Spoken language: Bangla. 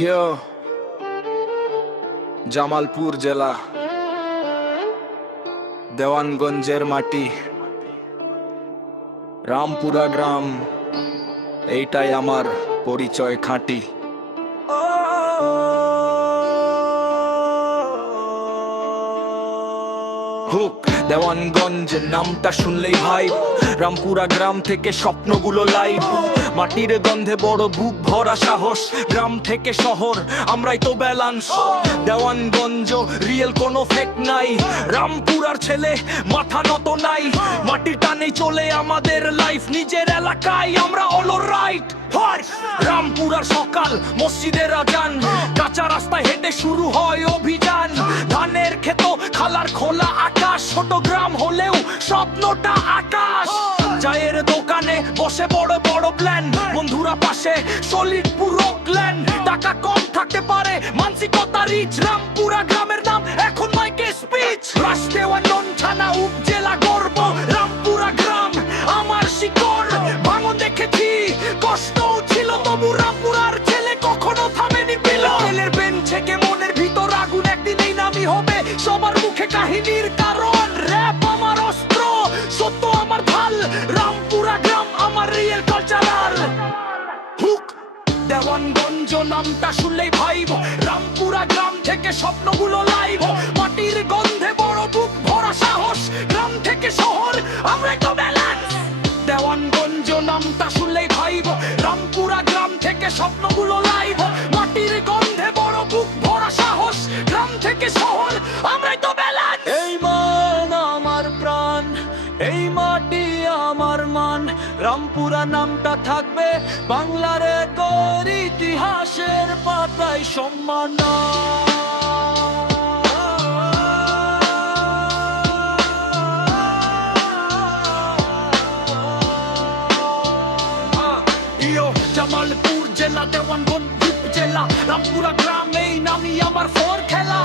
ইয়ো জামালপুর জেলা দেওয়ানগঞ্জের মাটি রামপুরা গ্রাম, এইটাই আমার পরিচয় খাঁটি। হুক দেওয়ানগঞ্জ নামটা শুনলেই ভাই, রামপুরা গ্রাম থেকে স্বপ্নগুলো লাইভ। মাটির গন্ধে বড় বুক ভরা সাহস, গ্রাম থেকে শহর আমরাই তো ব্যালান্স। দেওয়ানগঞ্জ রিয়েল কোনো ফেক নাই, রামপুরার ছেলে মাথা নত নাই। মাটির টানে চলে আমাদের লাইফ, নিজের এলাকায় আমরা অলো রাইট। রামপুরার সকাল মসজিদের আজান, কাঁচা রাস্তায় হেঁটে শুরু হয় অভিযান। ধানের ক্ষেত খালার খোলা আকাশ, ছোট গ্রাম হলেও স্বপ্নটা আকাশ। চায়ের দোকানে বসে বড় বড় প্ল্যান, বন্ধুরা পাশে সলিড পুরো প্ল্যান। টাকা কম থাকতে পারে মানসিকতা রিচ, রামপুরা গ্রামের নাম এখন মাইকে স্পিচ। রাষ্ট্রেওয়ান থানা উপজেলা গর্ব, রামপুরা গ্রাম আমার শিকড়। ভাঙন দেখেছি কষ্ট ছিল, তবু রামপুরার ছেলে কখনো থামেনি বিল। ছেলের বেন থেকে মনের ভিতর আগুন, একদিন এই নামই হবে সবার মুখে কাহিনীর কারণ। র‍্যাপ আমার অস্ত্র, সত্য আমার ঢাল, রামপুরা গ্রাম আমার রিয়েল কালচারাল। হুক দেওয়ানগঞ্জ নামটা শুনলেই ভাইব, রামপুরা গ্রাম থেকে স্বপ্নগুলো লাইভ। মাটির গন্ধে বড় বুক ভরা সাহস, গ্রাম থেকে শহর আমরা তো ব্যালেন্স। দেওয়ানগঞ্জ নামটা শুনলেই ভাইব, রামপুরা গ্রাম থেকে স্বপ্নগুলো লাইভ। মাটির গন্ধে বড় বুক ভরা সাহস, গ্রাম থেকে শহর আমরাই তো ব্যালেন্স। এই মান আমার প্রাণ, এই মাটি আমার মান। রামপুরা নামটা থাকবে বাংলার গৌর ইতিহাসের পাতায় সম্মান। জামালপুর জেলা দেওয়ানগঞ্জ উপজেলা, রামপুরা গ্রাম এই নামই আমার ফোর খেলা।